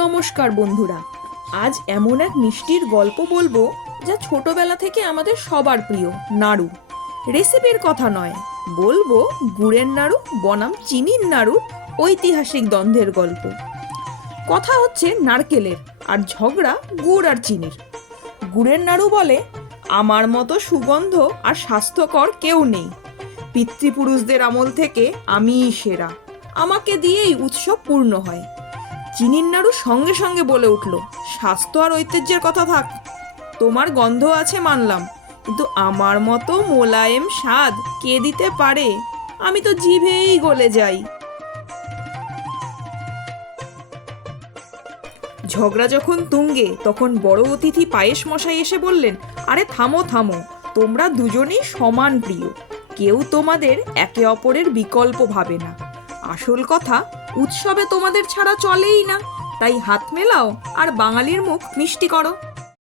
নমস্কার বন্ধুরা, আজ এমন এক মিষ্টির গল্প বলবো যা ছোটবেলা থেকে আমাদের সবার প্রিয়। নাড়ু। রেসিপির কথা নয়, বলবো গুড়ের নাড়ু বনাম চিনির নাড়ুর ঐতিহাসিক দ্বন্দ্বের গল্প। কথা হচ্ছে নারকেলের, আর ঝগড়া গুড় আর চিনির। গুড়ের নাড়ু বলে, আমার মতো সুগন্ধ আর স্বাস্থ্যকর কেউ নেই। পিতৃপুরুষদের আমল থেকে আমিই সেরা, আমাকে দিয়েই উৎসব পূর্ণ হয়। চিনির নাড়ু সঙ্গে সঙ্গে বলে উঠল, স্বাস্থ্য আর ঐতিহ্যের কথা থাক, তোমার গন্ধ আছে মানলাম, কিন্তু আমার মতো মোলায়েম স্বাদ কে দিতে পারে? আমি তো জিভেই গলে যাই। ঝগড়া যখন তুঙ্গে, তখন বড় অতিথি পায়েস মশাই এসে বললেন, আরে থামো থামো, তোমরা দুজনেই সমান প্রিয়, কেউ তোমাদের একে অপরের বিকল্প ভাবে না। আসল কথা, উৎসবে তোমাদের ছাড়া চলেই না, তাই হাত মেলাও আর বাঙালির মুখ মিষ্টি করো।